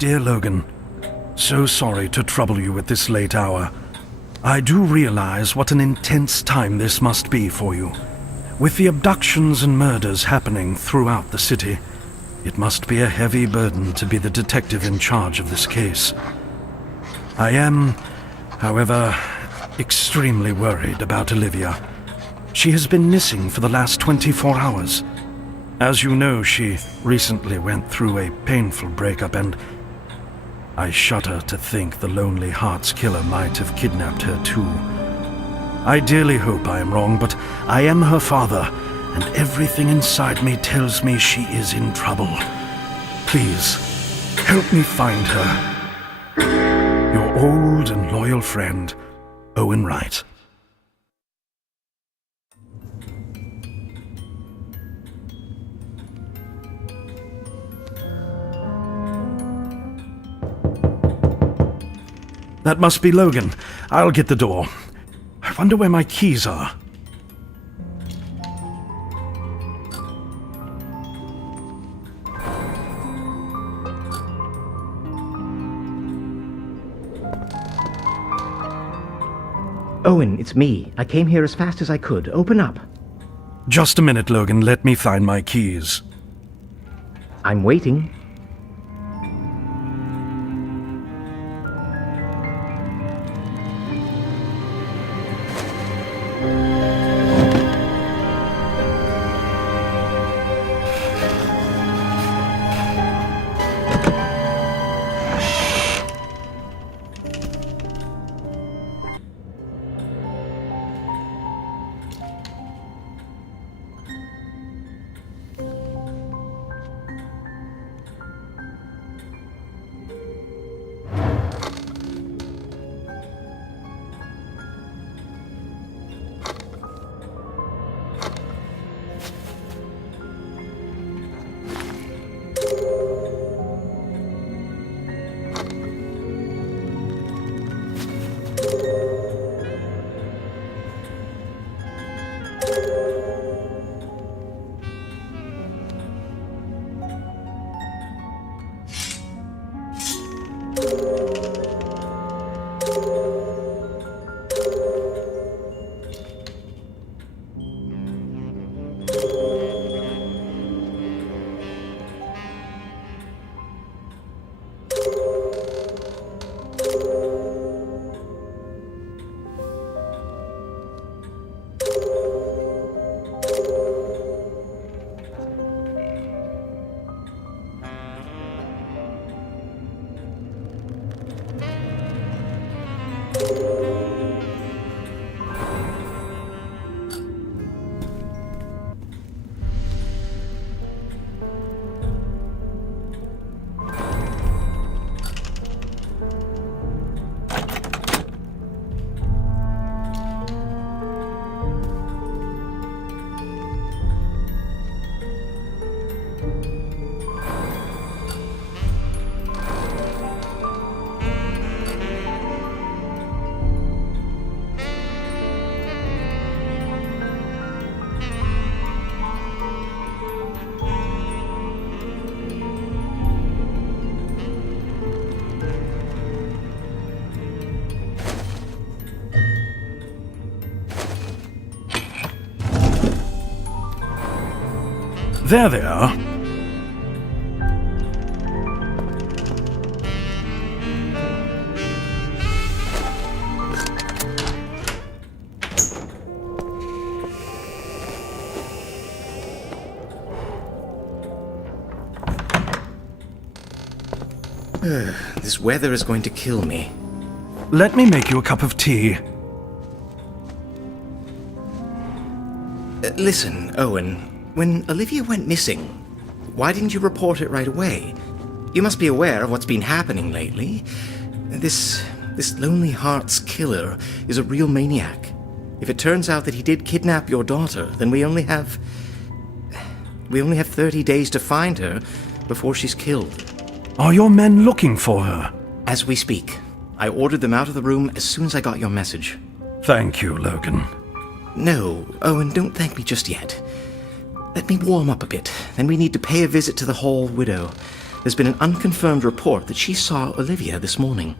Dear Logan, so sorry to trouble you at this late hour. I do realize what an intense time this must be for you. With the abductions and murders happening throughout the city, it must be a heavy burden to be the detective in charge of this case. I am, however, extremely worried about Olivia. She has been missing for the last 24 hours. As you know, she recently went through a painful breakup, and I shudder to think the Lonely Hearts killer might have kidnapped her too. I dearly hope I am wrong, but I am her father, and everything inside me tells me she is in trouble. Please, help me find her. Your old and loyal friend, Owen Wright. That must be Logan. I'll get the door. I wonder where my keys are. Owen, it's me. I came here as fast as I could. Open up. Just a minute, Logan. Let me find my keys. I'm waiting. There they are. This weather is going to kill me. Let me make you a cup of tea. Listen, Owen, when Olivia went missing, why didn't you report it right away? You must be aware of what's been happening lately. This Lonely Hearts killer is a real maniac. If it turns out that he did kidnap your daughter, then we only have 30 days to find her before she's killed. Are your men looking for her? As we speak. I ordered them out of the room as soon as I got your message. Thank you, Logan. No, Owen, don't thank me just yet. Let me warm up a bit, then we need to pay a visit to the Hall Widow. There's been an unconfirmed report that she saw Olivia this morning.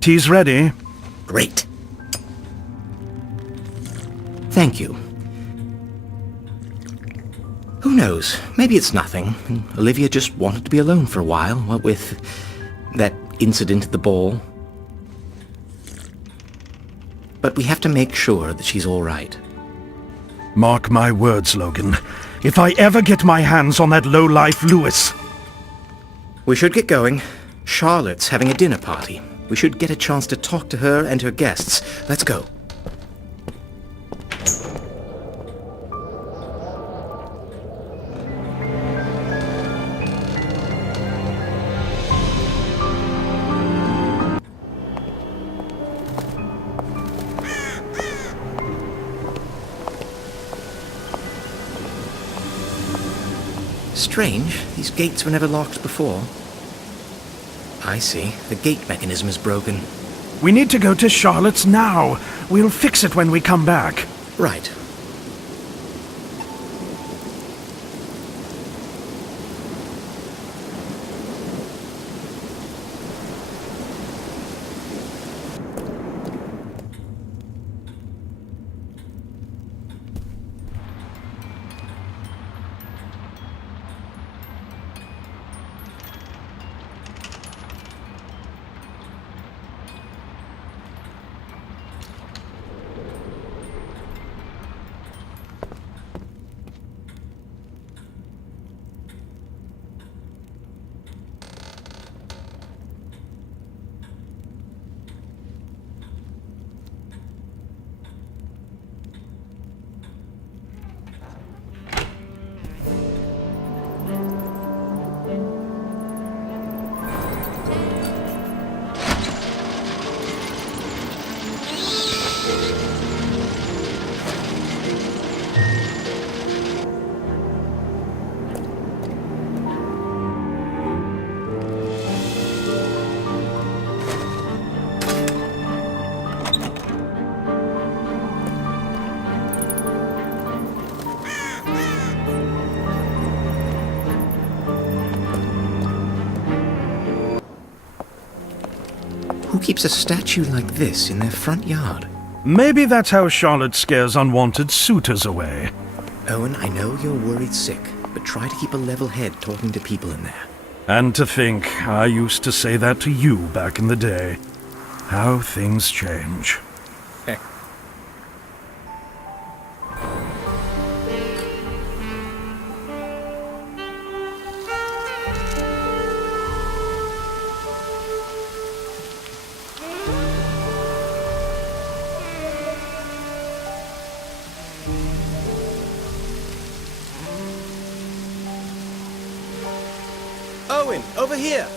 Tea's ready. Great. Thank you. Who knows? Maybe it's nothing. Olivia just wanted to be alone for a while, what with that incident at the ball. But we have to make sure that she's all right. Mark my words, Logan. If I ever get my hands on that lowlife Lewis... We should get going. Charlotte's having a dinner party. We should get a chance to talk to her and her guests. Let's go. Strange. These gates were never locked before. I see. The gate mechanism is broken. We need to go to Charlotte's now. We'll fix it when we come back. Right. Who keeps a statue like this in their front yard? Maybe that's how Charlotte scares unwanted suitors away. Owen, I know you're worried sick, but try to keep a level head talking to people in there. And to think I used to say that to you back in the day. How things change. Owen, over here!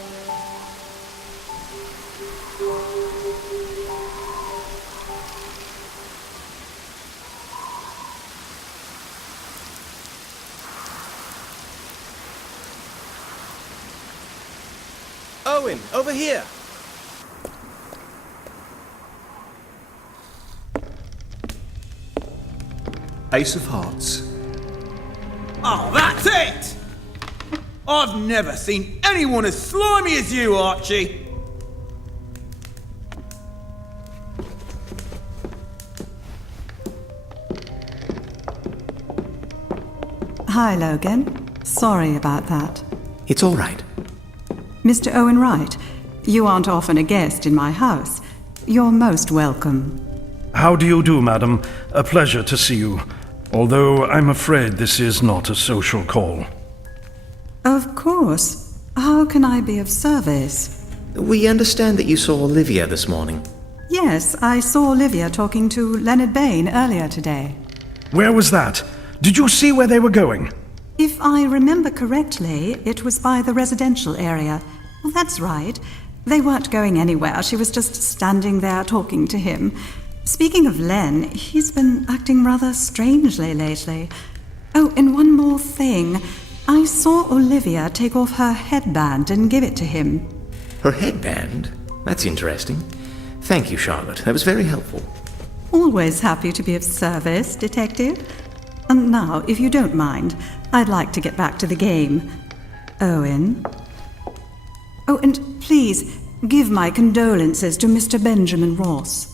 Owen, over here! Ace of Hearts. Oh, that's it! I've never seen anyone as slimy as you, Archie! Hi, Logan. Sorry about that. It's all right. Mr. Owen Wright, you aren't often a guest in my house. You're most welcome. How do you do, madam? A pleasure to see you. Although I'm afraid this is not a social call. Of course. How can I be of service? We understand that you saw Olivia this morning. Yes, I saw Olivia talking to Leonard Bain earlier today. Where was that? Did you see where they were going? If I remember correctly, it was by the residential area. Well, that's right. They weren't going anywhere. She was just standing there talking to him. Speaking of Len, he's been acting rather strangely lately. Oh, and one more thing. I saw Olivia take off her headband and give it to him. Her headband? That's interesting. Thank you, Charlotte. That was very helpful. Always happy to be of service, Detective. And now, if you don't mind, I'd like to get back to the game. Owen? Oh, and please, give my condolences to Mr. Benjamin Ross.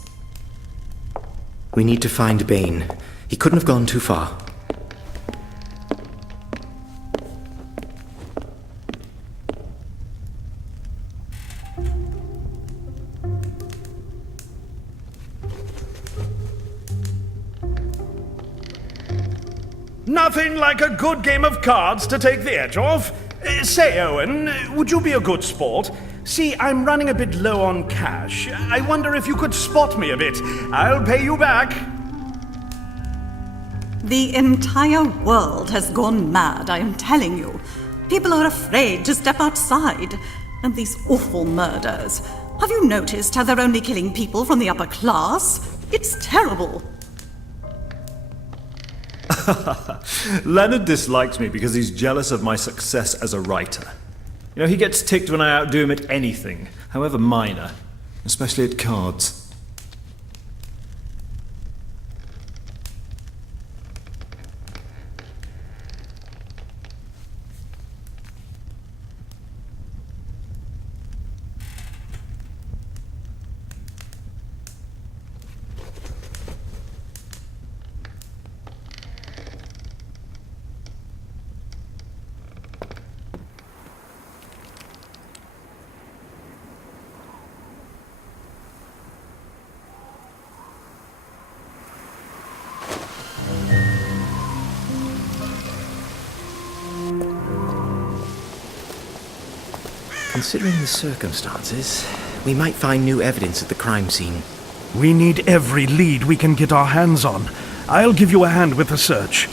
We need to find Bain. He couldn't have gone too far. Nothing like a good game of cards to take the edge off. Say, Owen, would you be a good sport? See, I'm running a bit low on cash. I wonder if you could spot me a bit. I'll pay you back. The entire world has gone mad, I am telling you. People are afraid to step outside. And these awful murders. Have you noticed how they're only killing people from the upper class? It's terrible. Leonard dislikes me because he's jealous of my success as a writer. You know, he gets ticked when I outdo him at anything, however minor, especially at cards. Considering the circumstances, we might find new evidence at the crime scene. We need every lead we can get our hands on. I'll give you a hand with the search.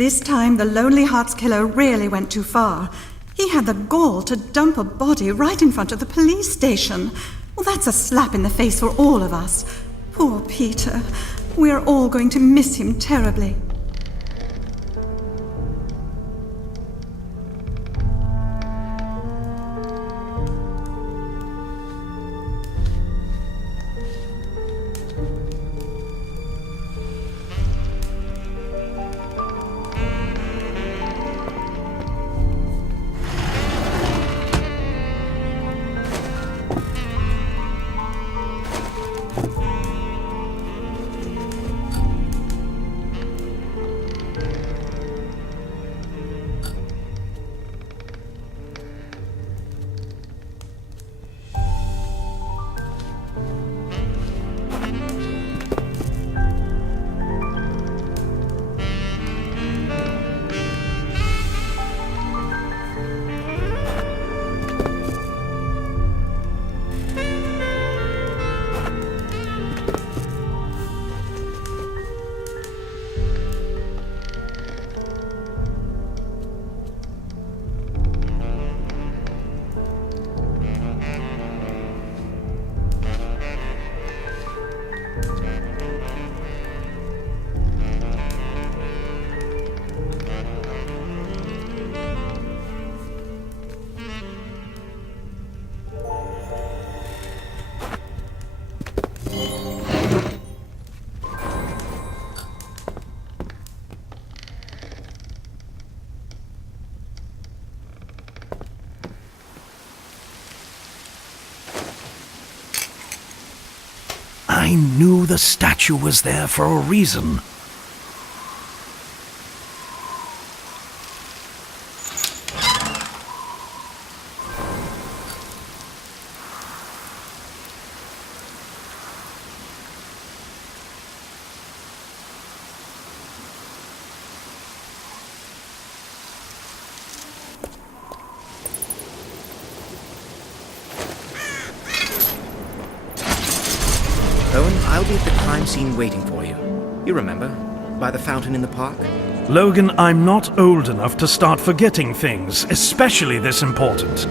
This time, the Lonely Hearts killer really went too far. He had the gall to dump a body right in front of the police station. Well, that's a slap in the face for all of us. Poor Peter. We're all going to miss him terribly. I knew the statue was there for a reason. Owen, I'll be at the crime scene waiting for you. You remember? By the fountain in the park? Logan, I'm not old enough to start forgetting things, especially this important.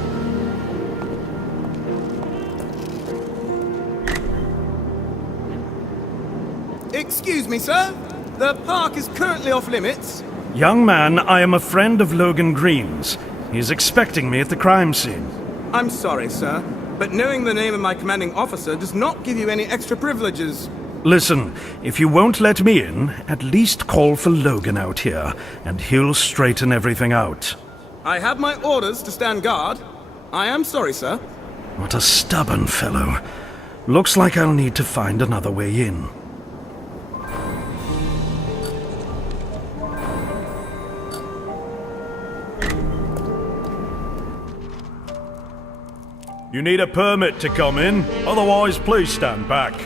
Excuse me, sir. The park is currently off limits. Young man, I am a friend of Logan Green's. He's expecting me at the crime scene. I'm sorry, sir, but knowing the name of my commanding officer does not give you any extra privileges. Listen, if you won't let me in, at least call for Logan out here, and he'll straighten everything out. I have my orders to stand guard. I am sorry, sir. What a stubborn fellow. Looks like I'll need to find another way in. You need a permit to come in, otherwise please stand back.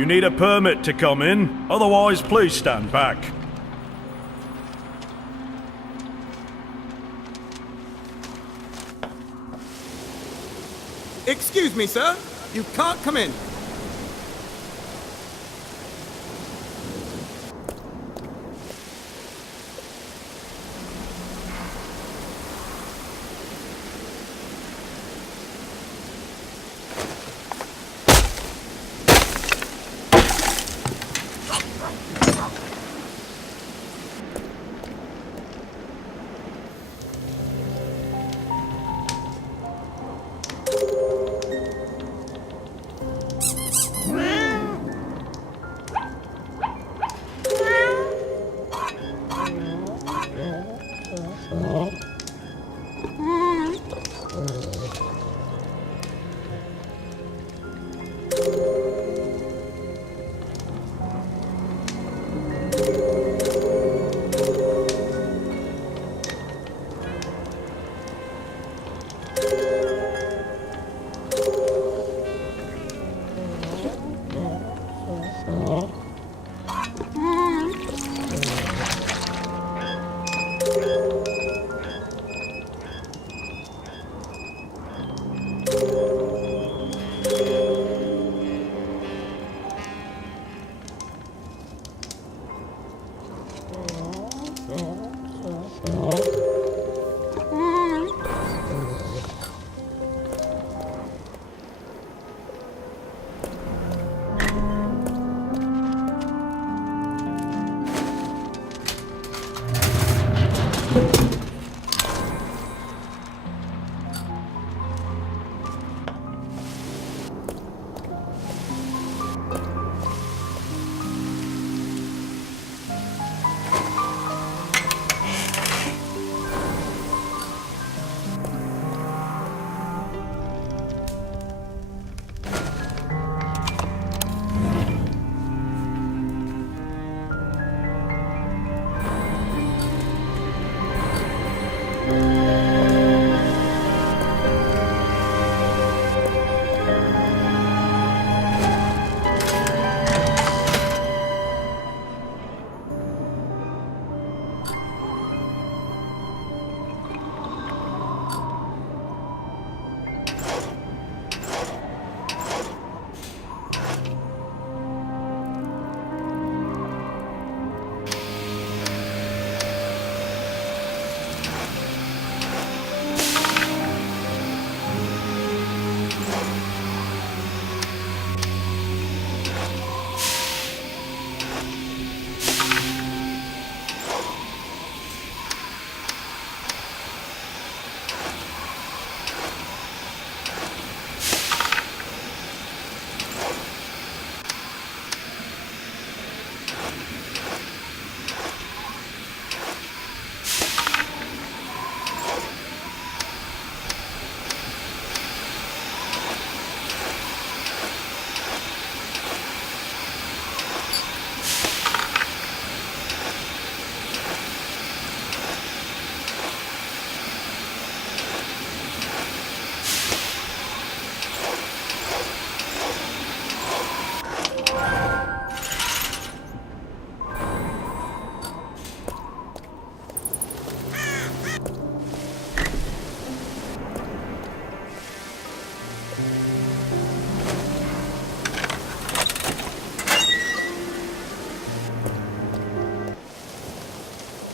You need a permit to come in, otherwise please stand back. Excuse me, sir. You can't come in.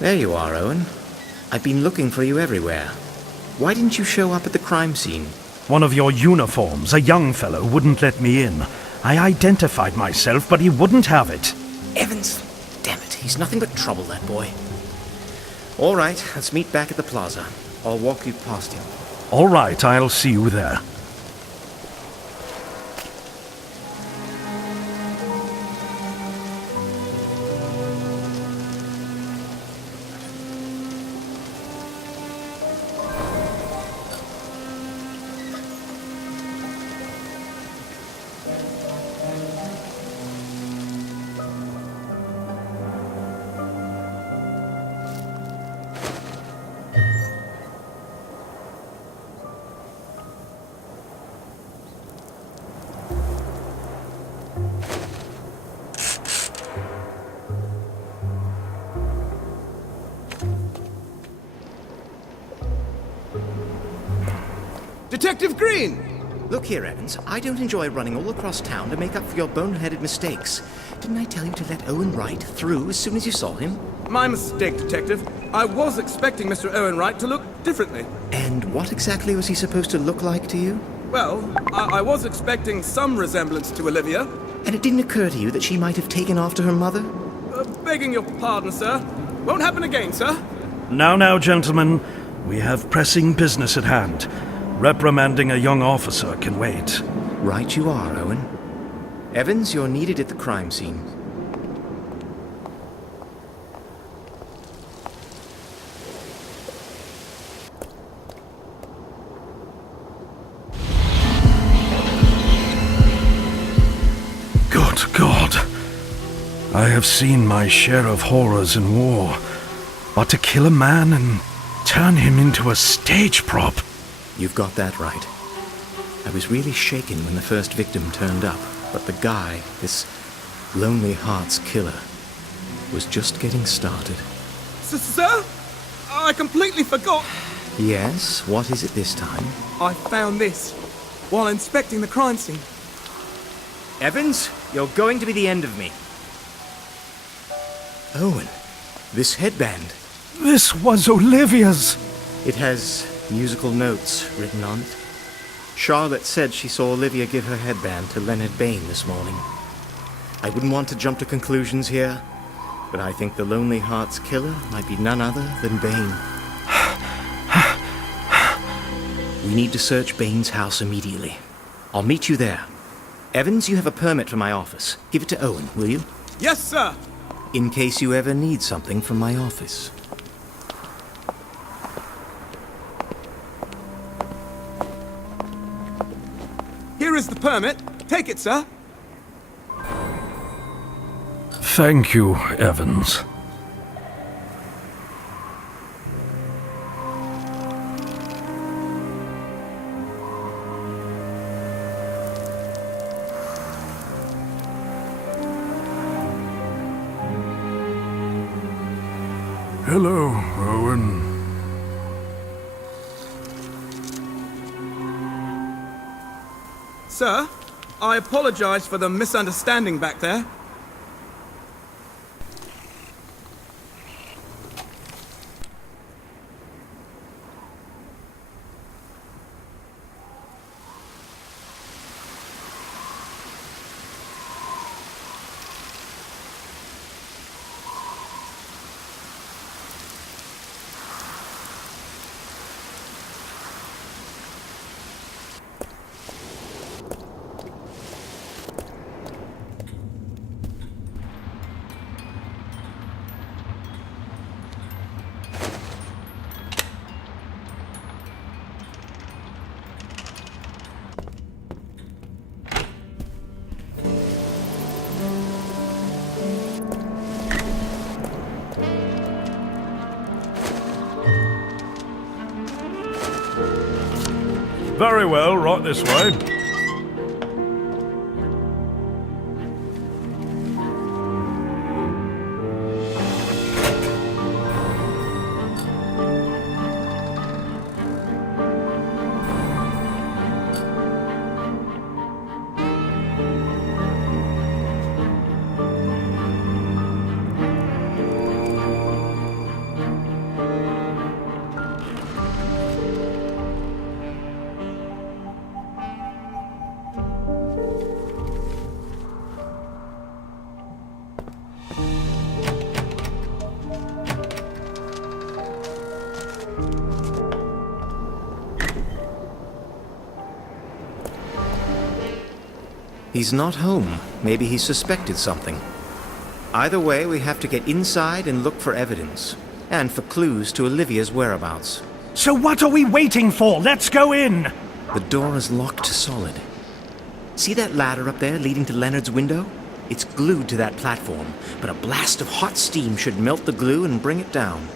There you are, Owen. I've been looking for you everywhere. Why didn't you show up at the crime scene? One of your uniforms, a young fellow, wouldn't let me in. I identified myself, but he wouldn't have it. Evans! Damn it, he's nothing but trouble, that boy. All right, let's meet back at the plaza. I'll walk you past him. All right, I'll see you there. Detective Green! Look here, Evans. I don't enjoy running all across town to make up for your boneheaded mistakes. Didn't I tell you to let Owen Wright through as soon as you saw him? My mistake, Detective. I was expecting Mr. Owen Wright to look differently. And what exactly was he supposed to look like to you? Well, I was expecting some resemblance to Olivia. And it didn't occur to you that she might have taken after her mother? Begging your pardon, sir. Won't happen again, sir. Now, gentlemen, we have pressing business at hand. Reprimanding a young officer can wait. Right you are, Owen. Evans, you're needed at the crime scene. Good God. I have seen my share of horrors in war, but to kill a man and turn him into a stage prop. You've got that right. I was really shaken when the first victim turned up, but the guy, this Lonely Hearts killer, was just getting started. Sir? I completely forgot. Yes, what is it this time? I found this while inspecting the crime scene. Evans, you're going to be the end of me. Owen, this headband. This was Olivia's. It has musical notes written on it. Charlotte said she saw Olivia give her headband to Leonard Bain this morning. I wouldn't want to jump to conclusions here, but I think the Lonely Hearts killer might be none other than Bain. We need to search Bain's house immediately. I'll meet you there. Evans, you have a permit for my office. Give it to Owen, will you? Yes, sir. In case you ever need something from my office. Here is the permit. Take it, sir. Thank you, Evans. Hello, Owen. Sir, I apologize for the misunderstanding back there. Very well, right this way. He's not home. Maybe he suspected something. Either way, we have to get inside and look for evidence. And for clues to Olivia's whereabouts. So what are we waiting for? Let's go in! The door is locked solid. See that ladder up there leading to Leonard's window? It's glued to that platform, but a blast of hot steam should melt the glue and bring it down.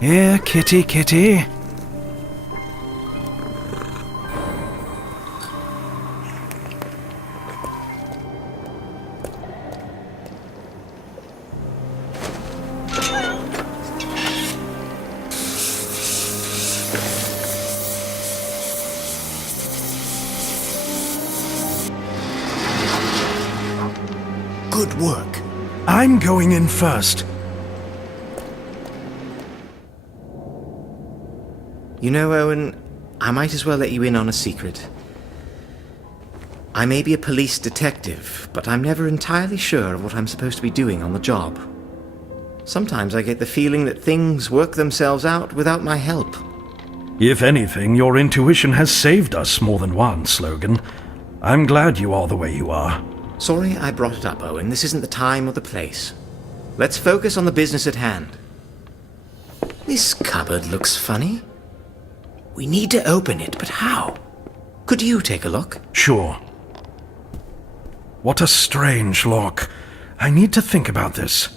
Here, kitty, kitty. Good work. I'm going in first. You know, Owen, I might as well let you in on a secret. I may be a police detective, but I'm never entirely sure of what I'm supposed to be doing on the job. Sometimes I get the feeling that things work themselves out without my help. If anything, your intuition has saved us more than once, Logan. I'm glad you are the way you are. Sorry I brought it up, Owen. This isn't the time or the place. Let's focus on the business at hand. This cupboard looks funny. We need to open it, but how? Could you take a look? Sure. What a strange lock. I need to think about this.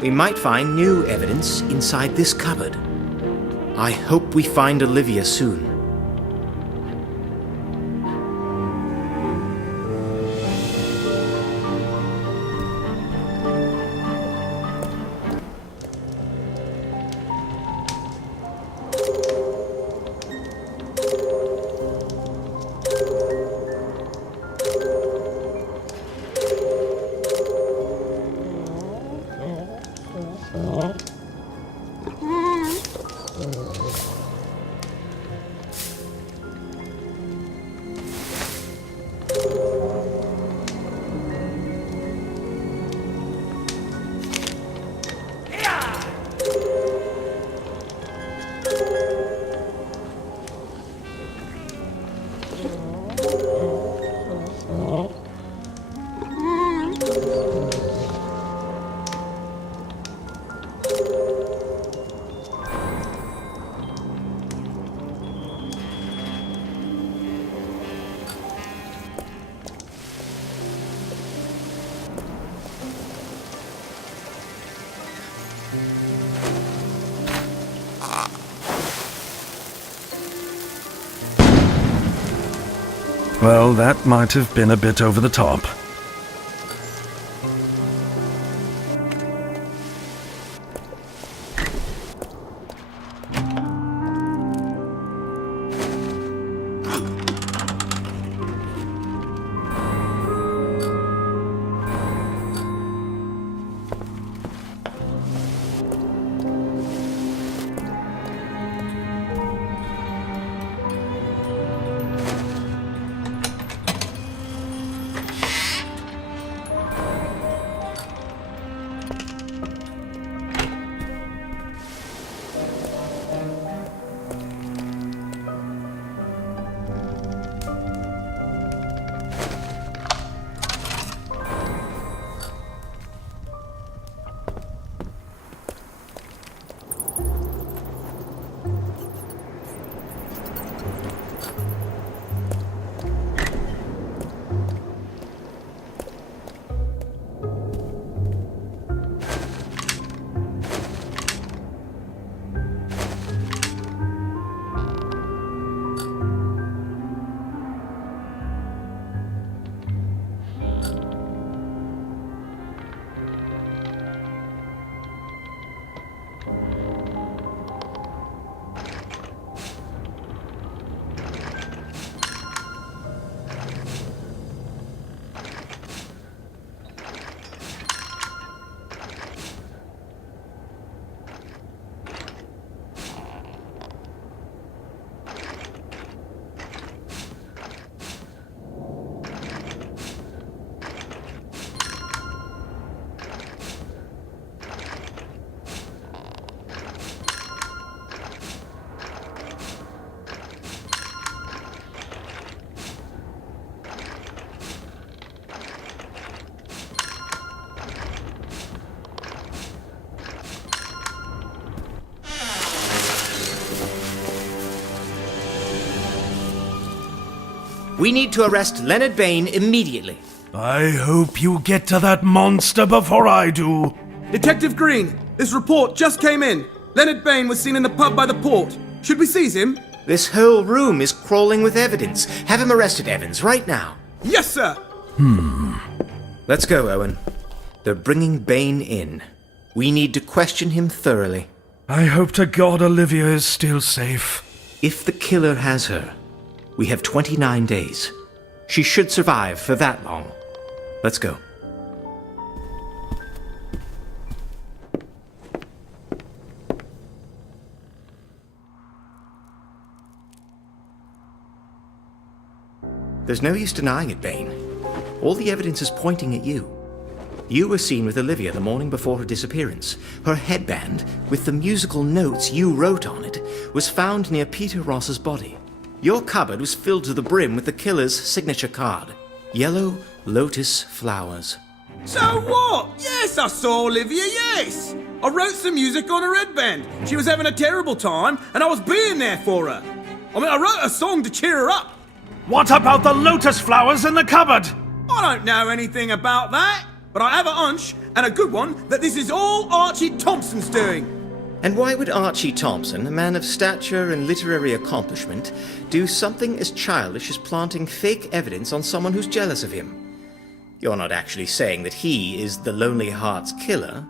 We might find new evidence inside this cupboard. I hope we find Olivia soon. Well, that might have been a bit over the top. We need to arrest Leonard Bain immediately. I hope you get to that monster before I do. Detective Green, this report just came in. Leonard Bain was seen in the pub by the port. Should we seize him? This whole room is crawling with evidence. Have him arrested, Evans, right now. Yes, sir. Let's go, Owen. They're bringing Bain in. We need to question him thoroughly. I hope to God Olivia is still safe. If the killer has her, we have 29 days. She should survive for that long. Let's go. There's no use denying it, Bain. All the evidence is pointing at you. You were seen with Olivia the morning before her disappearance. Her headband, with the musical notes you wrote on it, was found near Peter Ross's body. Your cupboard was filled to the brim with the killer's signature card. Yellow lotus flowers. So what? Yes, I saw Olivia, yes. I wrote some music on her headband. She was having a terrible time, and I was being there for her. I wrote a song to cheer her up. What about the lotus flowers in the cupboard? I don't know anything about that, but I have a hunch, and a good one, that this is all Archie Thompson's doing. And why would Archie Thompson, a man of stature and literary accomplishment, do something as childish as planting fake evidence on someone who's jealous of him? You're not actually saying that he is the Lonely Hearts killer?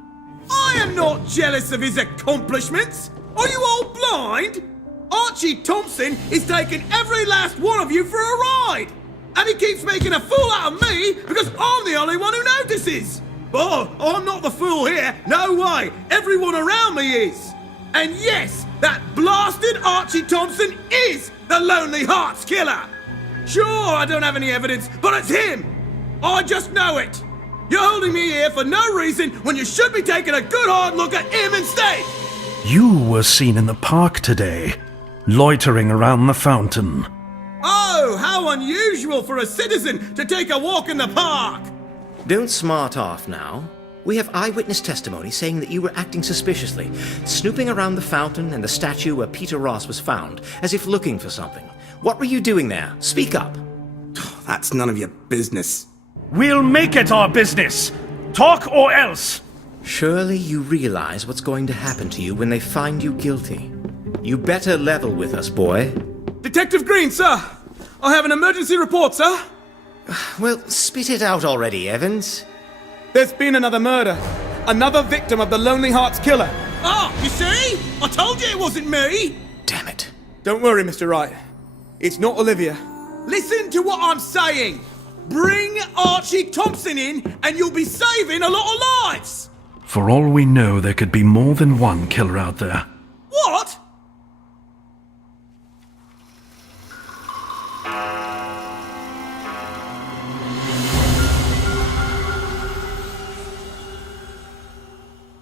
I am not jealous of his accomplishments. Are you all blind? Archie Thompson is taking every last one of you for a ride. And he keeps making a fool out of me because I'm the only one who notices. Oh, I'm not the fool here. No way. Everyone around me is. And yes, that blasted Archie Thompson is the Lonely Hearts killer. Sure, I don't have any evidence, but it's him. I just know it. You're holding me here for no reason when you should be taking a good hard look at him instead. You were seen in the park today, loitering around the fountain. Oh, how unusual for a citizen to take a walk in the park. Don't smart off now. We have eyewitness testimony saying that you were acting suspiciously, snooping around the fountain and the statue where Peter Ross was found, as if looking for something. What were you doing there? Speak up. That's none of your business. We'll make it our business. Talk or else. Surely you realize what's going to happen to you when they find you guilty. You better level with us, boy. Detective Green, sir. I have an emergency report, sir. Well, spit it out already, Evans. There's been another murder. Another victim of the Lonely Hearts killer. Ah, you see? I told you it wasn't me. Damn it. Don't worry, Mr. Wright. It's not Olivia. Listen to what I'm saying. Bring Archie Thompson in and you'll be saving a lot of lives. For all we know, there could be more than one killer out there. What?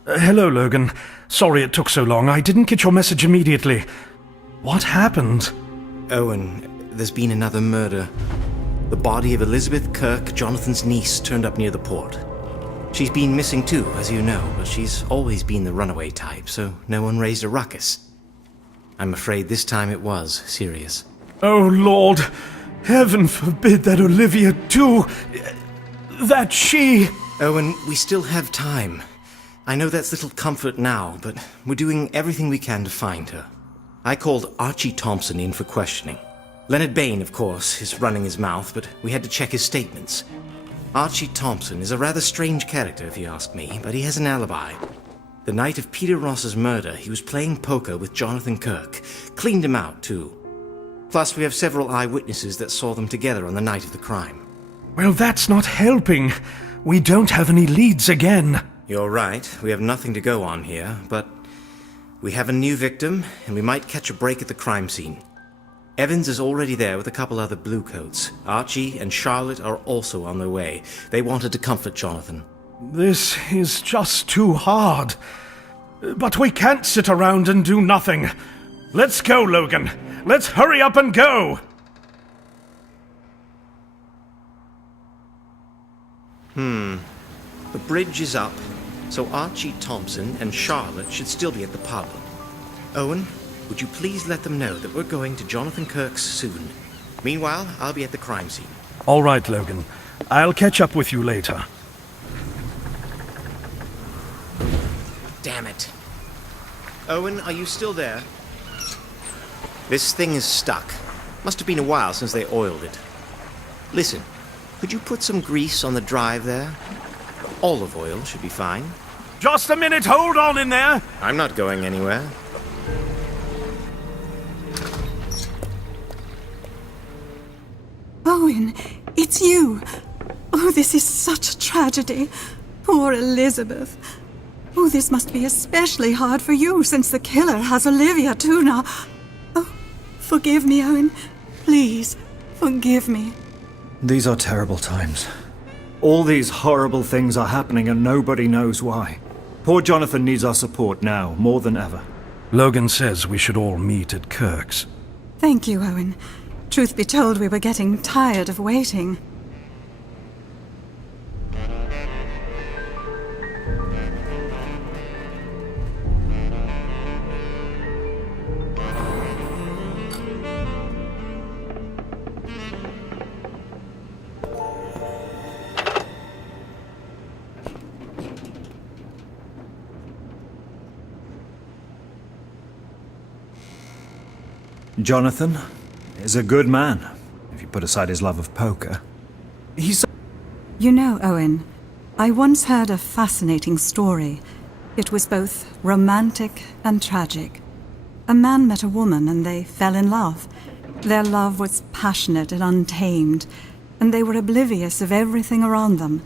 Hello, Logan. Sorry it took so long. I didn't get your message immediately. What happened? Owen, there's been another murder. The body of Elizabeth Kirk, Jonathan's niece, turned up near the port. She's been missing too, as you know, but she's always been the runaway type, so no one raised a ruckus. I'm afraid this time it was serious. Oh, Lord. Heaven forbid that Olivia too... that she... Owen, we still have time. I know that's little comfort now, but we're doing everything we can to find her. I called Archie Thompson in for questioning. Leonard Bain, of course, is running his mouth, but we had to check his statements. Archie Thompson is a rather strange character, if you ask me, but he has an alibi. The night of Peter Ross's murder, he was playing poker with Jonathan Kirk. Cleaned him out, too. Plus, we have several eyewitnesses that saw them together on the night of the crime. Well, that's not helping. We don't have any leads again. You're right, we have nothing to go on here, but we have a new victim, and we might catch a break at the crime scene. Evans is already there with a couple other bluecoats. Archie and Charlotte are also on their way. They wanted to comfort Jonathan. This is just too hard. But we can't sit around and do nothing. Let's go, Logan. Let's hurry up and go! The bridge is up, so Archie Thompson and Charlotte should still be at the pub. Owen, would you please let them know that we're going to Jonathan Kirk's soon? Meanwhile, I'll be at the crime scene. All right, Logan. I'll catch up with you later. Damn it. Owen, are you still there? This thing is stuck. Must have been a while since they oiled it. Listen, could you put some grease on the drive there? Olive oil should be fine. Just a minute, hold on in there! I'm not going anywhere. Owen, it's you. Oh, this is such a tragedy. Poor Elizabeth. Oh, this must be especially hard for you, since the killer has Olivia too now. Oh, forgive me, Owen. Please, forgive me. These are terrible times. All these horrible things are happening and nobody knows why. Poor Jonathan needs our support now, more than ever. Logan says we should all meet at Kirk's. Thank you, Owen. Truth be told, we were getting tired of waiting. Jonathan is a good man, if you put aside his love of poker. He's... You know, Owen, I once heard a fascinating story. It was both romantic and tragic. A man met a woman and they fell in love. Their love was passionate and untamed, and they were oblivious of everything around them.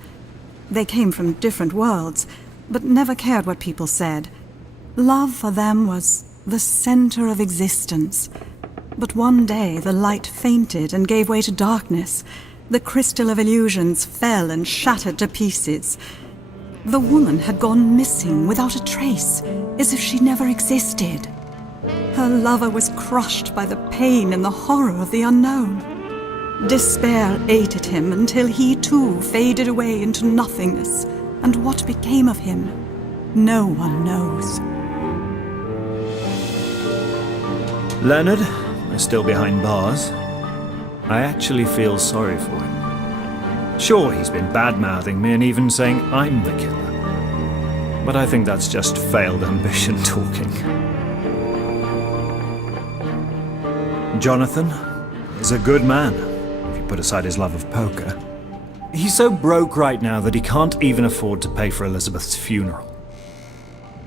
They came from different worlds, but never cared what people said. Love for them was the center of existence. But one day the light fainted and gave way to darkness. The crystal of illusions fell and shattered to pieces. The woman had gone missing without a trace, as if she never existed. Her lover was crushed by the pain and the horror of the unknown. Despair ate at him until he too faded away into nothingness. And what became of him, no one knows. Leonard is still behind bars. I actually feel sorry for him. Sure, he's been bad-mouthing me and even saying I'm the killer. But I think that's just failed ambition talking. Jonathan is a good man, if you put aside his love of poker. He's so broke right now that he can't even afford to pay for Elizabeth's funeral.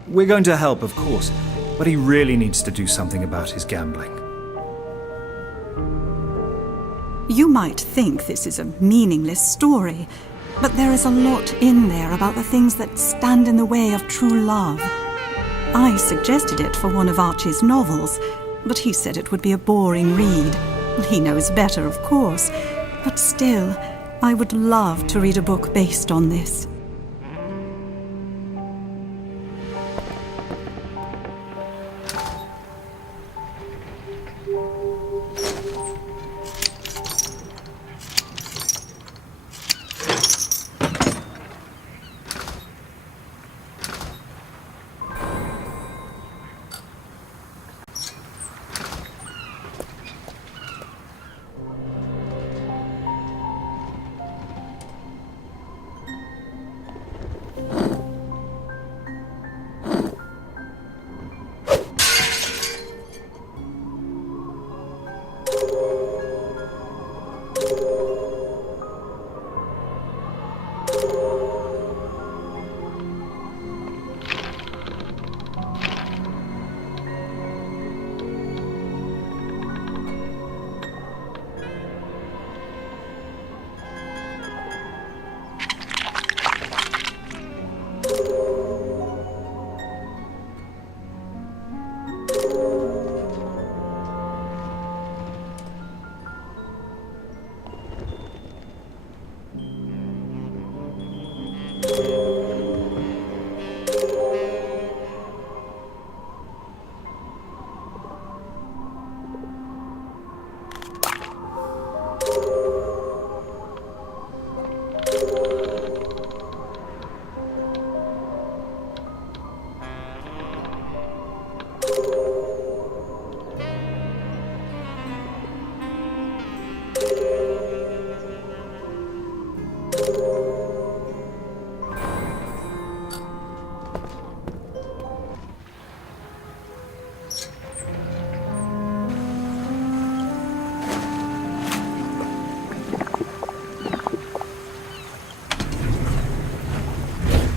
We're going to help, of course, but he really needs to do something about his gambling. You might think this is a meaningless story, but there is a lot in there about the things that stand in the way of true love. I suggested it for one of Archie's novels, but he said it would be a boring read. He knows better, of course, but still, I would love to read a book based on this.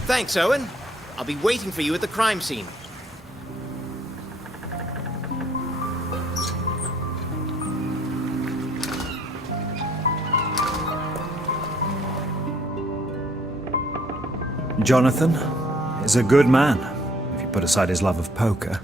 Thanks, Owen. I'll be waiting for you at the crime scene. Jonathan is a good man, if you put aside his love of poker.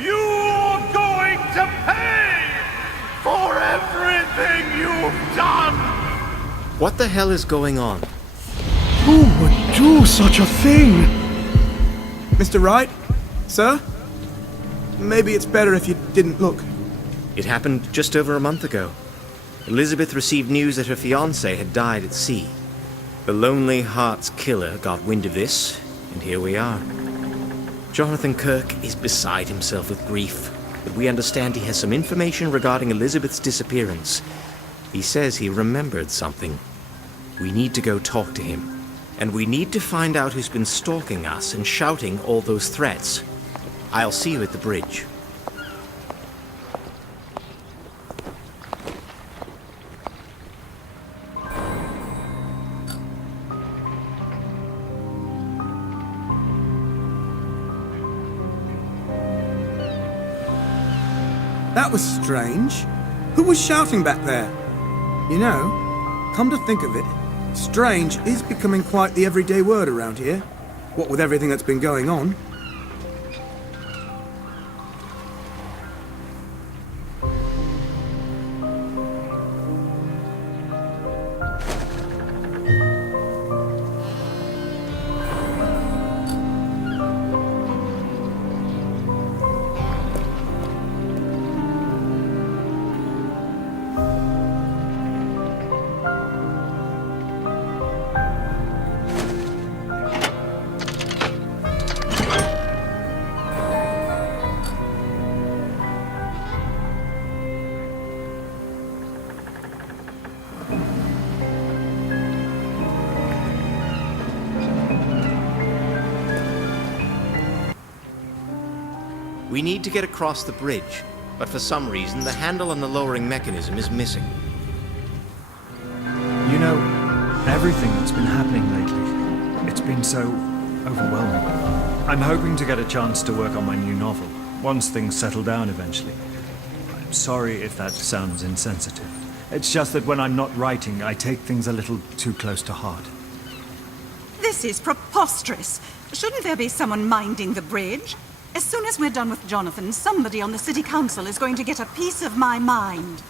You're going to pay for everything you've done! What the hell is going on? Who would do such a thing? Mr. Wright? Sir? Maybe it's better if you didn't look. It happened just over a month ago. Elizabeth received news that her fiancé had died at sea. The Lonely Heart's killer got wind of this, and here we are. Jonathan Kirk is beside himself with grief, but we understand he has some information regarding Elizabeth's disappearance. He says he remembered something. We need to go talk to him, and we need to find out who's been stalking us and shouting all those threats. I'll see you at the bridge. That was strange. Who was shouting back there? You know, come to think of it, strange is becoming quite the everyday word around here. What with everything that's been going on. We need to get across the bridge, but for some reason the handle on the lowering mechanism is missing. You know, everything that's been happening lately, it's been so overwhelming. I'm hoping to get a chance to work on my new novel, once things settle down eventually. I'm sorry if that sounds insensitive. It's just that when I'm not writing, I take things a little too close to heart. This is preposterous. Shouldn't there be someone minding the bridge? As soon as we're done with Jonathan, somebody on the city council is going to get a piece of my mind.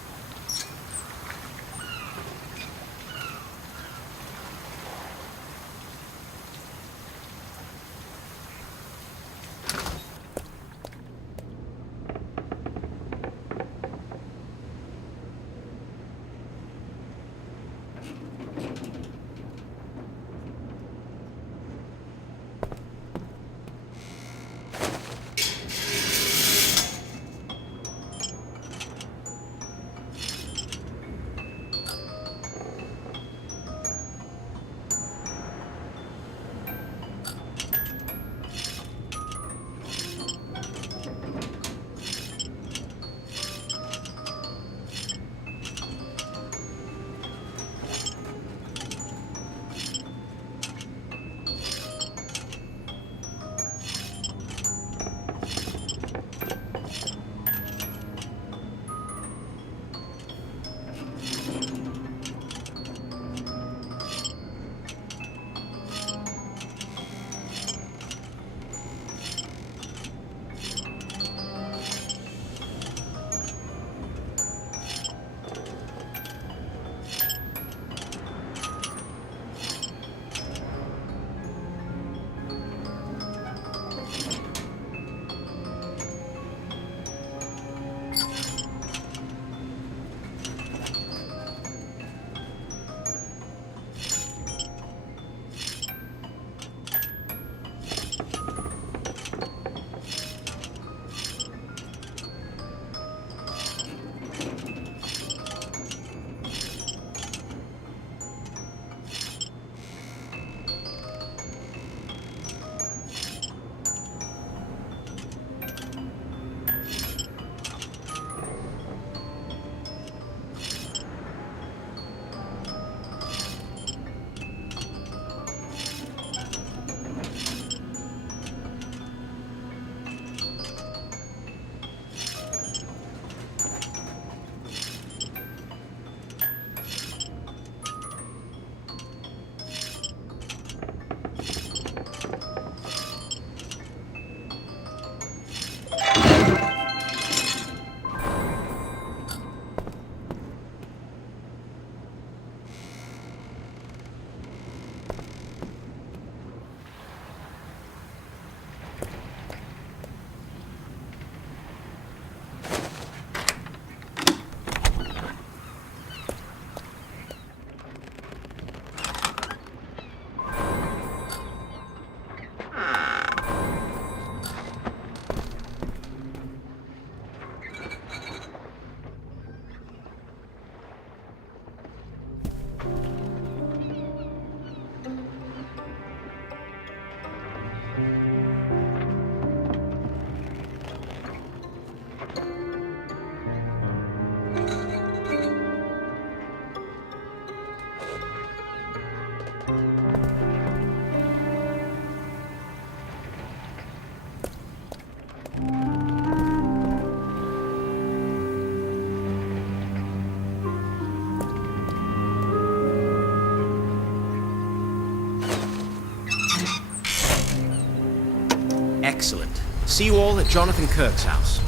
See you all at Jonathan Kirk's house.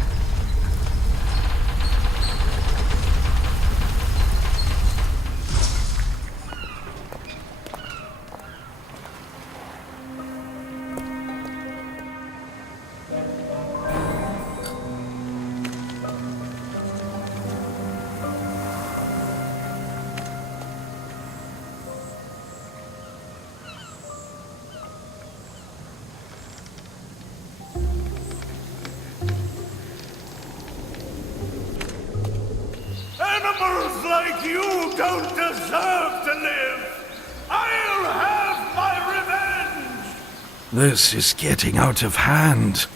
Animals like you don't deserve to live! I'll have my revenge! This is getting out of hand.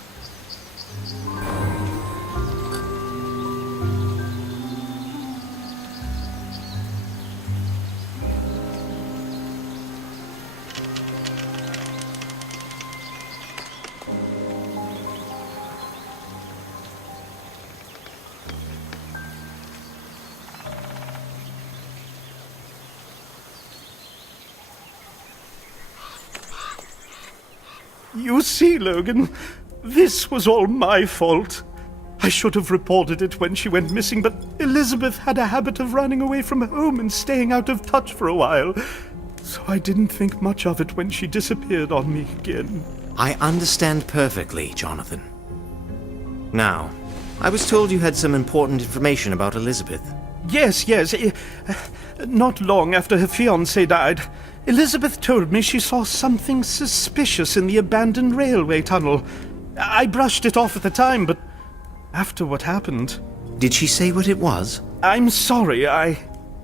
You see, Logan, this was all my fault. I should have reported it when she went missing, but Elizabeth had a habit of running away from home and staying out of touch for a while. So I didn't think much of it when she disappeared on me again. I understand perfectly, Jonathan. Now, I was told you had some important information about Elizabeth. Yes. Not long after her fiancé died, Elizabeth told me she saw something suspicious in the abandoned railway tunnel. I brushed it off at the time, but after what happened... Did she say what it was? I'm sorry, I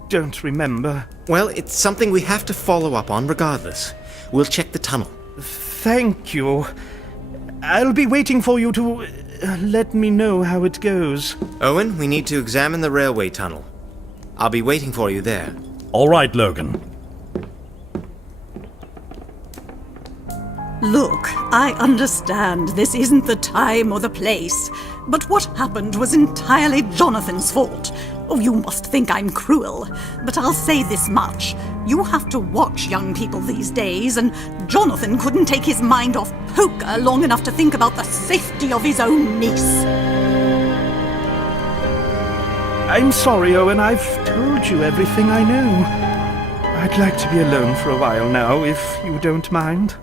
don't remember. Well, it's something we have to follow up on regardless. We'll check the tunnel. Thank you. I'll be waiting for you to let me know how it goes. Owen, we need to examine the railway tunnel. I'll be waiting for you there. All right, Logan. Look, I understand this isn't the time or the place, but what happened was entirely Jonathan's fault. Oh, you must think I'm cruel, but I'll say this much. You have to watch young people these days, and Jonathan couldn't take his mind off poker long enough to think about the safety of his own niece. I'm sorry, Owen. I've told you everything I know. I'd like to be alone for a while now, if you don't mind.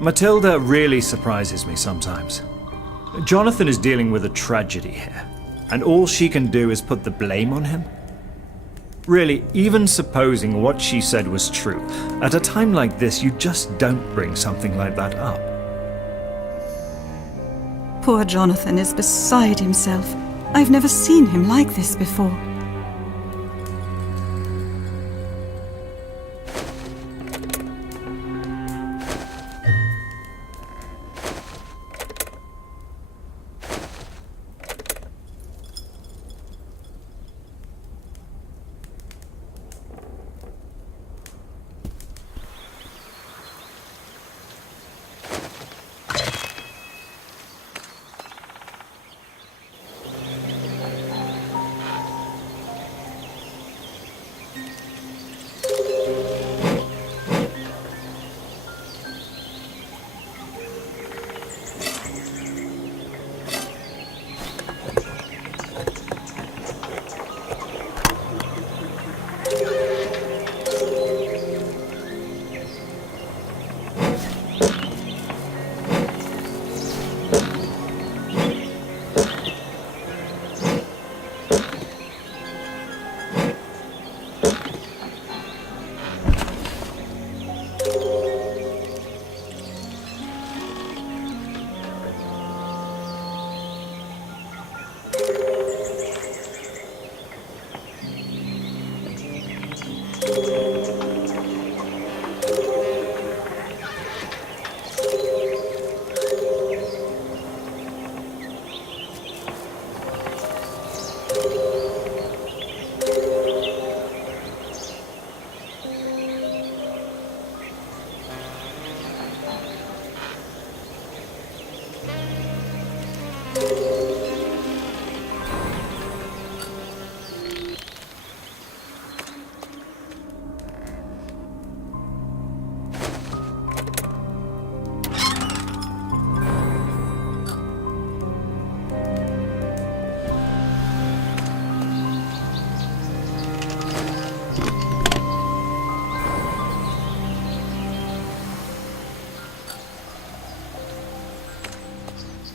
Matilda really surprises me sometimes. Jonathan is dealing with a tragedy here, and all she can do is put the blame on him. Really, even supposing what she said was true, at a time like this, you just don't bring something like that up. Poor Jonathan is beside himself. I've never seen him like this before.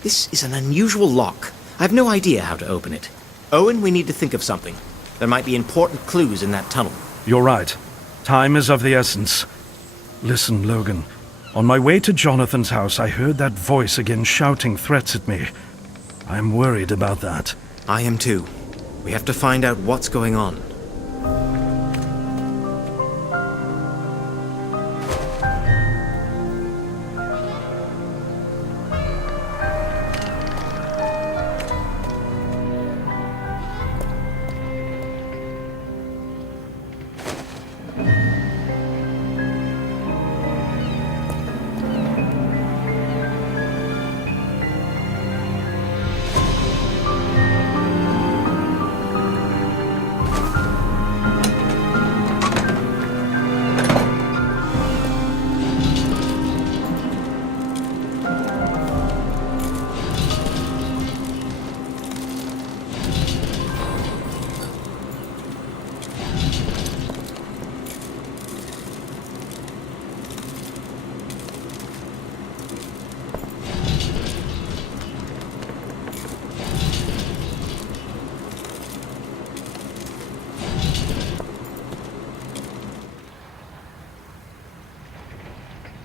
This is an unusual lock. I have no idea how to open it. Owen, we need to think of something. There might be important clues in that tunnel. You're right. Time is of the essence. Listen, Logan. On my way to Jonathan's house, I heard that voice again shouting threats at me. I'm worried about that. I am too. We have to find out what's going on.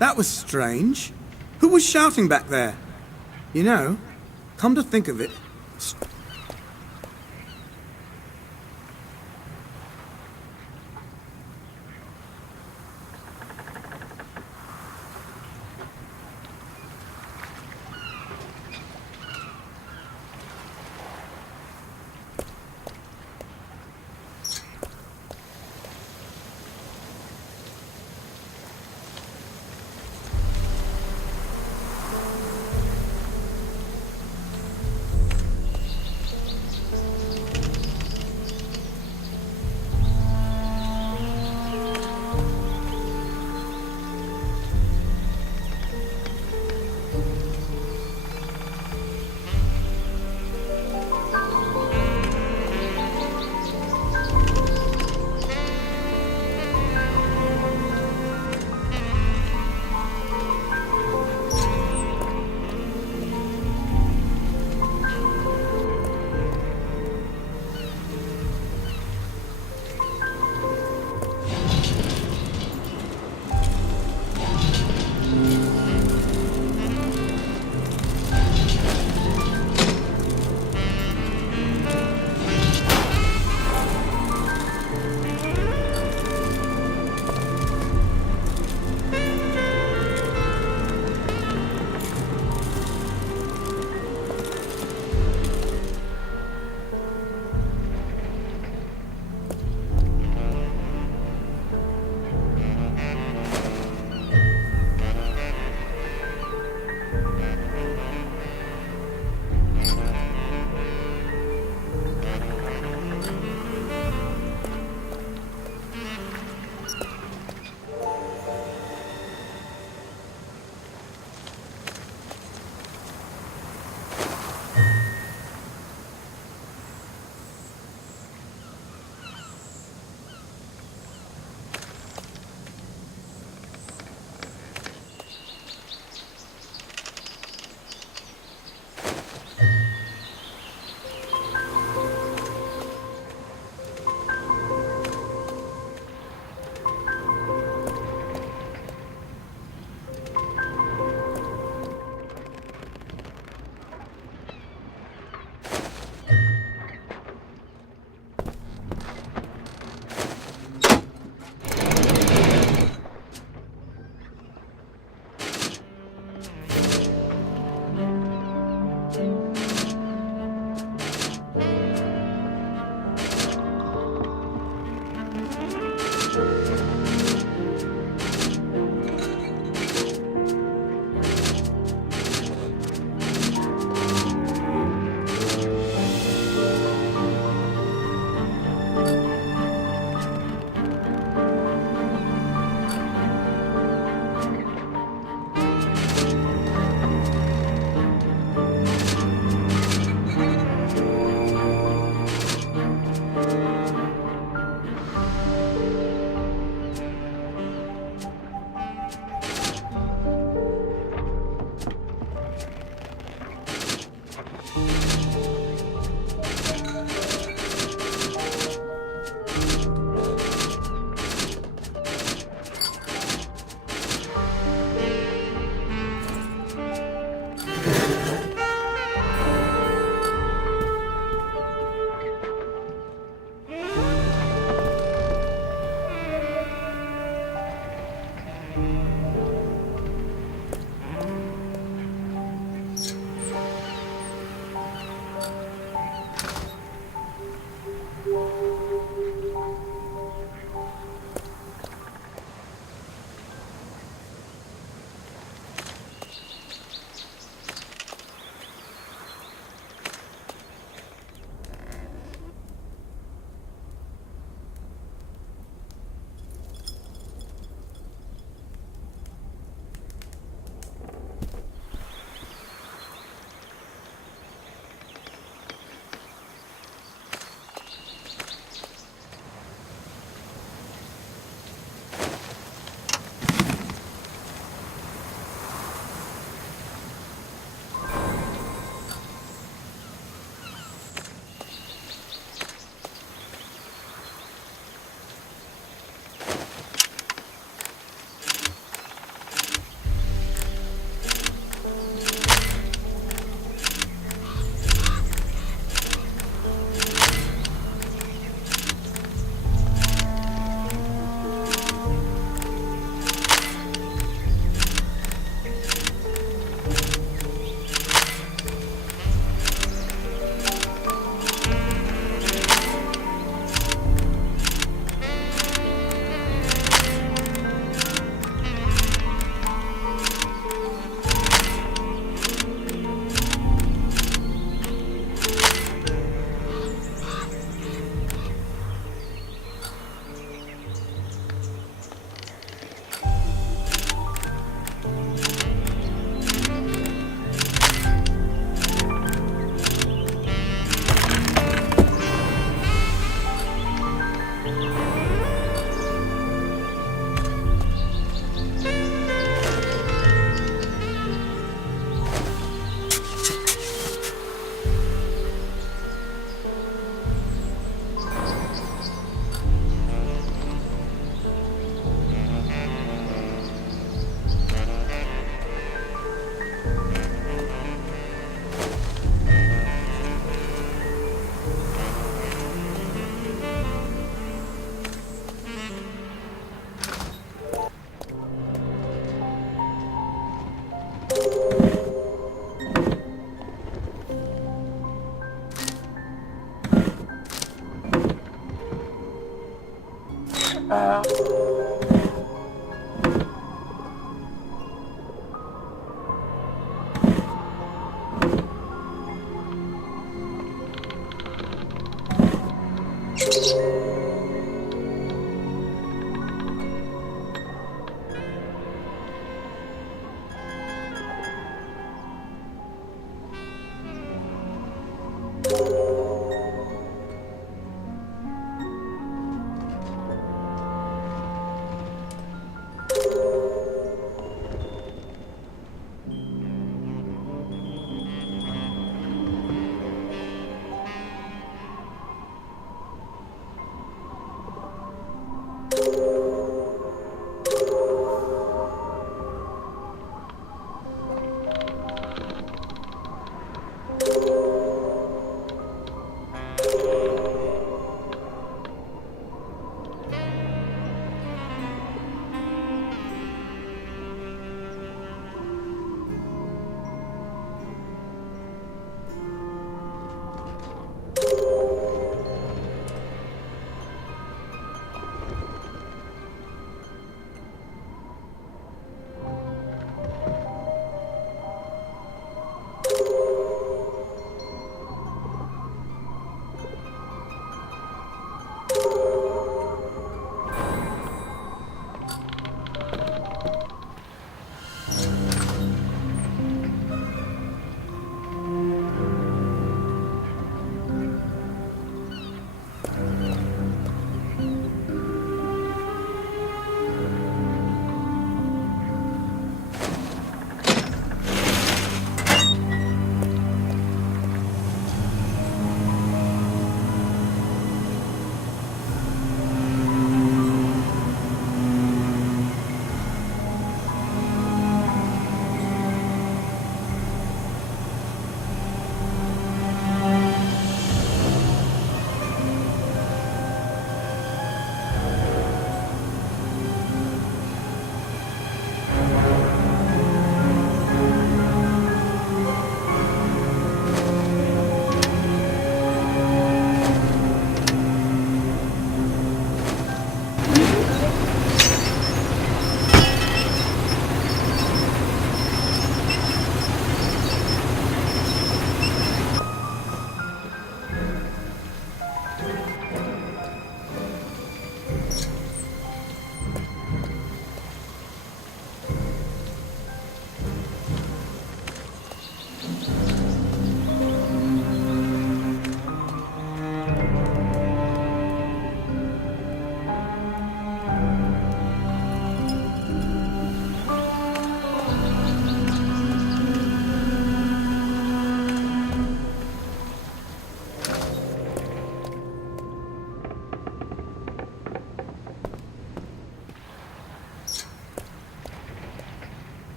That was strange. Who was shouting back there? You know, come to think of it...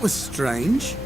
That was strange.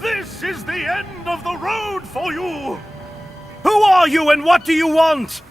This is the end of the road for you! Who are you and what do you want?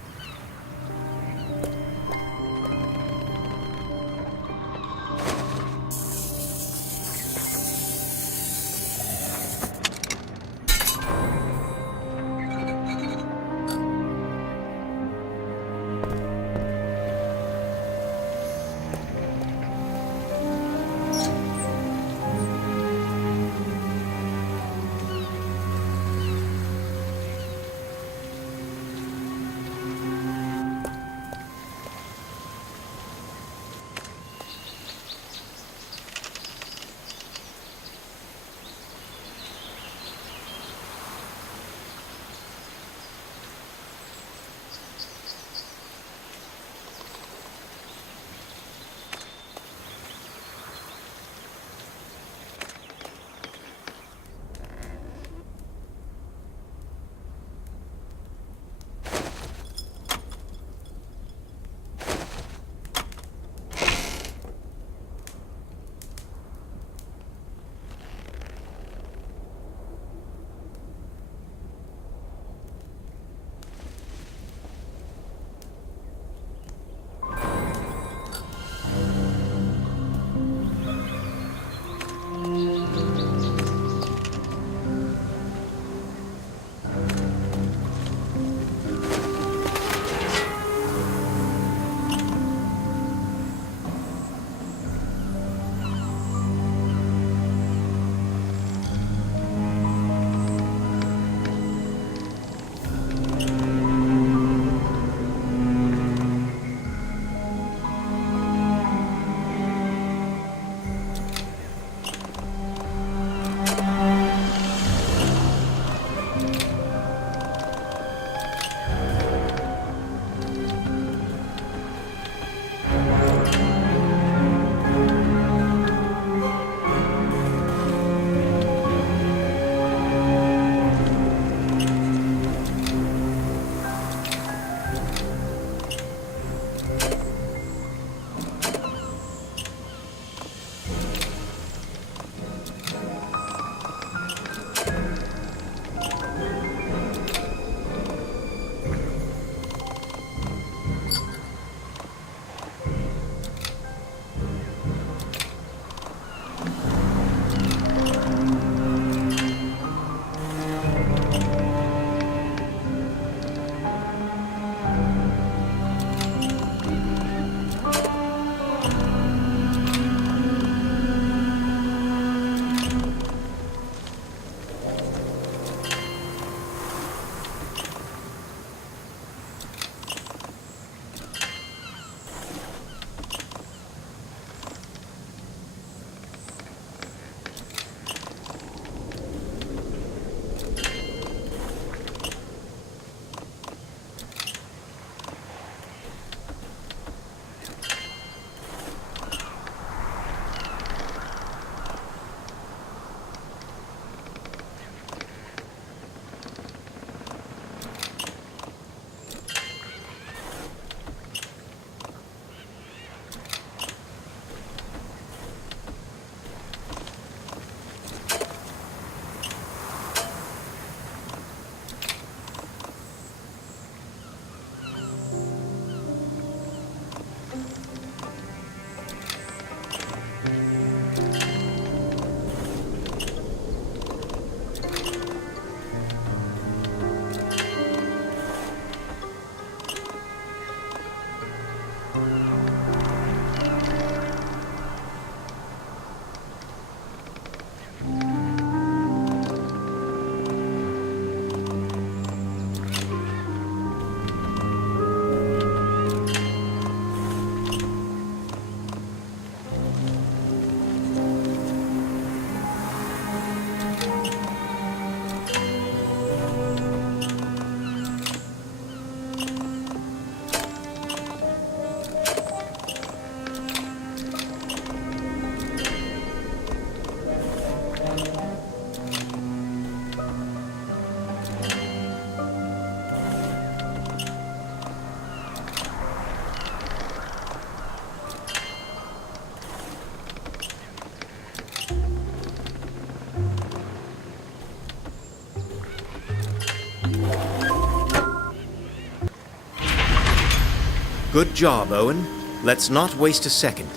Good job, Owen. Let's not waste a second.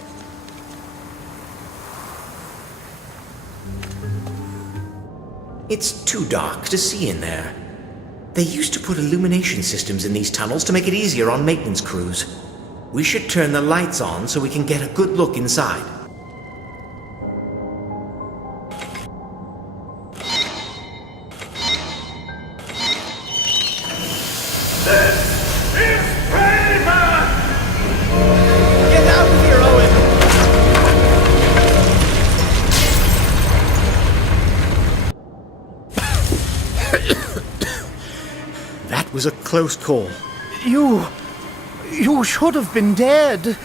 It's too dark to see in there. They used to put illumination systems in these tunnels to make it easier on maintenance crews. We should turn the lights on so we can get a good look inside. That was a close call. You should have been dead.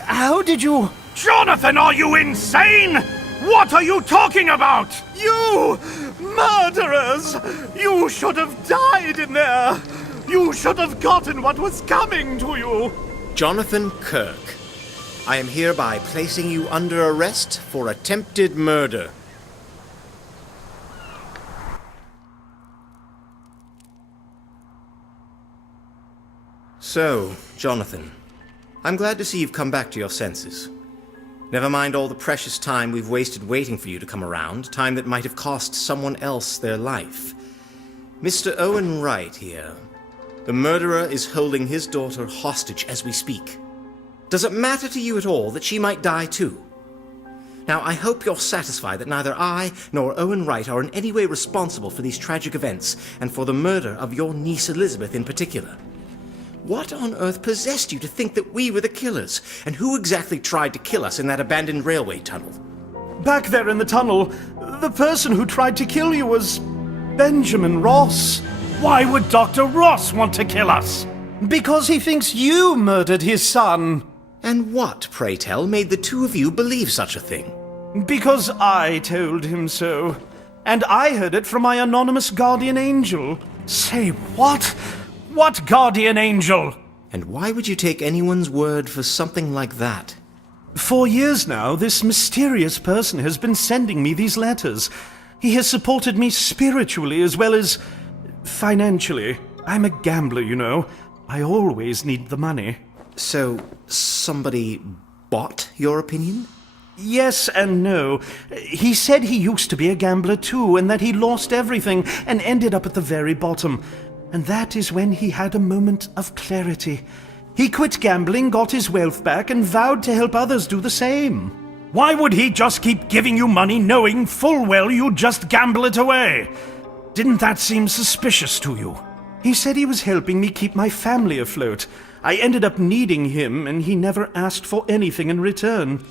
How did you... Jonathan, are you insane? What are you talking about? You murderers! You should have died in there! You should have gotten what was coming to you! Jonathan Kirk, I am hereby placing you under arrest for attempted murder. So, Jonathan, I'm glad to see you've come back to your senses. Never mind all the precious time we've wasted waiting for you to come around, time that might have cost someone else their life. Mr. Owen Wright here. The murderer is holding his daughter hostage as we speak. Does it matter to you at all that she might die too? Now, I hope you're satisfied that neither I nor Owen Wright are in any way responsible for these tragic events and for the murder of your niece Elizabeth in particular. What on earth possessed you to think that we were the killers? And who exactly tried to kill us in that abandoned railway tunnel? Back there in the tunnel, the person who tried to kill you was Benjamin Ross. Why would Dr. Ross want to kill us? Because he thinks you murdered his son. And what, pray tell, made the two of you believe such a thing? Because I told him so. And I heard it from my anonymous guardian angel. Say what? What guardian angel? And why would you take anyone's word for something like that? For years now, this mysterious person has been sending me these letters. He has supported me spiritually as well as financially. I'm a gambler, you know. I always need the money. So, somebody bought your opinion? Yes and no. He said he used to be a gambler too, and that he lost everything and ended up at the very bottom. And that is when he had a moment of clarity. He quit gambling, got his wealth back, and vowed to help others do the same. Why would he just keep giving you money knowing full well you'd just gamble it away? Didn't that seem suspicious to you? He said he was helping me keep my family afloat. I ended up needing him, and he never asked for anything in return.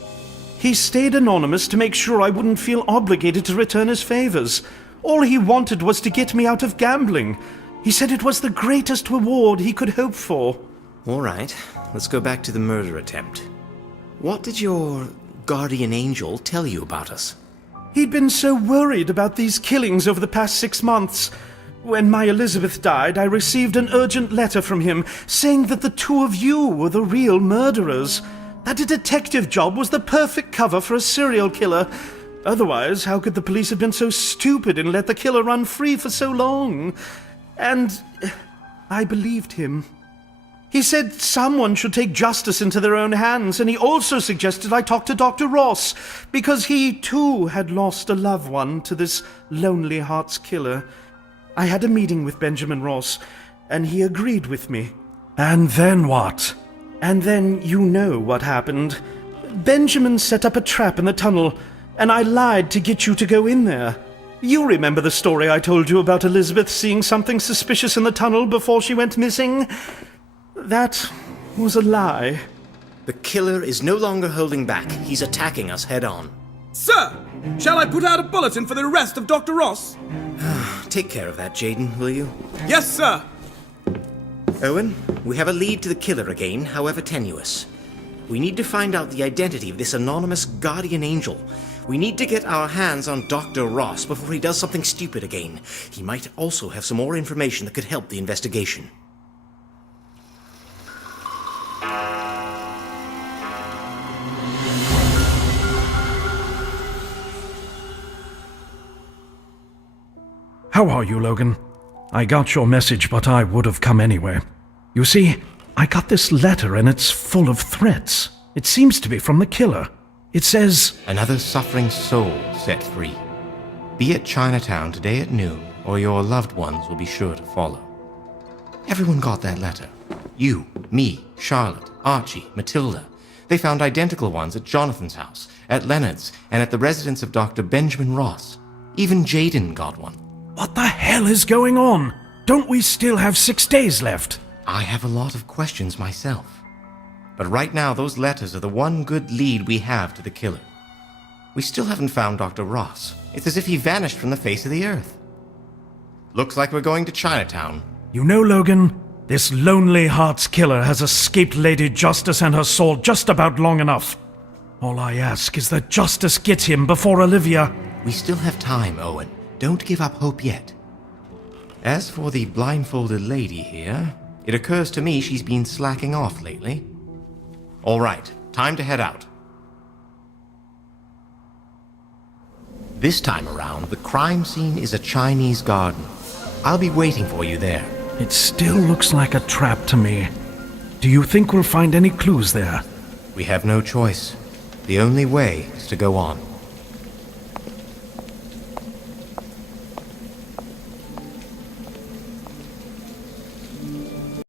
He stayed anonymous to make sure I wouldn't feel obligated to return his favors. All he wanted was to get me out of gambling. He said it was the greatest reward he could hope for. All right, let's go back to the murder attempt. What did your guardian angel tell you about us? He'd been so worried about these killings over the past 6 months. When my Elizabeth died, I received an urgent letter from him saying that the two of you were the real murderers. That a detective job was the perfect cover for a serial killer. Otherwise, how could the police have been so stupid and let the killer run free for so long? And I believed him. He said someone should take justice into their own hands, and he also suggested I talk to Dr. Ross, because he too had lost a loved one to this Lonely Hearts killer. I had a meeting with Benjamin Ross, and he agreed with me. And then what? And then you know what happened. Benjamin set up a trap in the tunnel, and I lied to get you to go in there. You remember the story I told you about Elizabeth seeing something suspicious in the tunnel before she went missing? That was a lie. The killer is no longer holding back. He's attacking us head on. Sir, shall I put out a bulletin for the arrest of Dr. Ross? Take care of that, Jaden, will you? Yes, sir. Owen, we have a lead to the killer again, however tenuous. We need to find out the identity of this anonymous guardian angel. We need to get our hands on Dr. Ross before he does something stupid again. He might also have some more information that could help the investigation. How are you, Logan? I got your message, but I would have come anyway. You see, I got this letter and it's full of threats. It seems to be from the killer. It says, Another suffering soul set free. Be at Chinatown today at noon, or your loved ones will be sure to follow. Everyone got that letter. You, me, Charlotte, Archie, Matilda. They found identical ones at Jonathan's house, at Leonard's, and at the residence of Dr. Benjamin Ross. Even Jaden got one. what the hell is going on? Don't we still have 6 days left? I have a lot of questions myself. But right now, those letters are the one good lead we have to the killer. We still haven't found Dr. Ross. It's as if he vanished from the face of the earth. Looks like we're going to Chinatown. You know, Logan, this Lonely Hearts killer has escaped Lady Justice and her soul just about long enough. All I ask is that justice gets him before Olivia. We still have time, Owen. Don't give up hope yet. As for the blindfolded lady here, it occurs to me she's been slacking off lately. All right, time to head out. This time around, the crime scene is a Chinese garden. I'll be waiting for you there. It still looks like a trap to me. Do you think we'll find any clues there? We have no choice. The only way is to go on.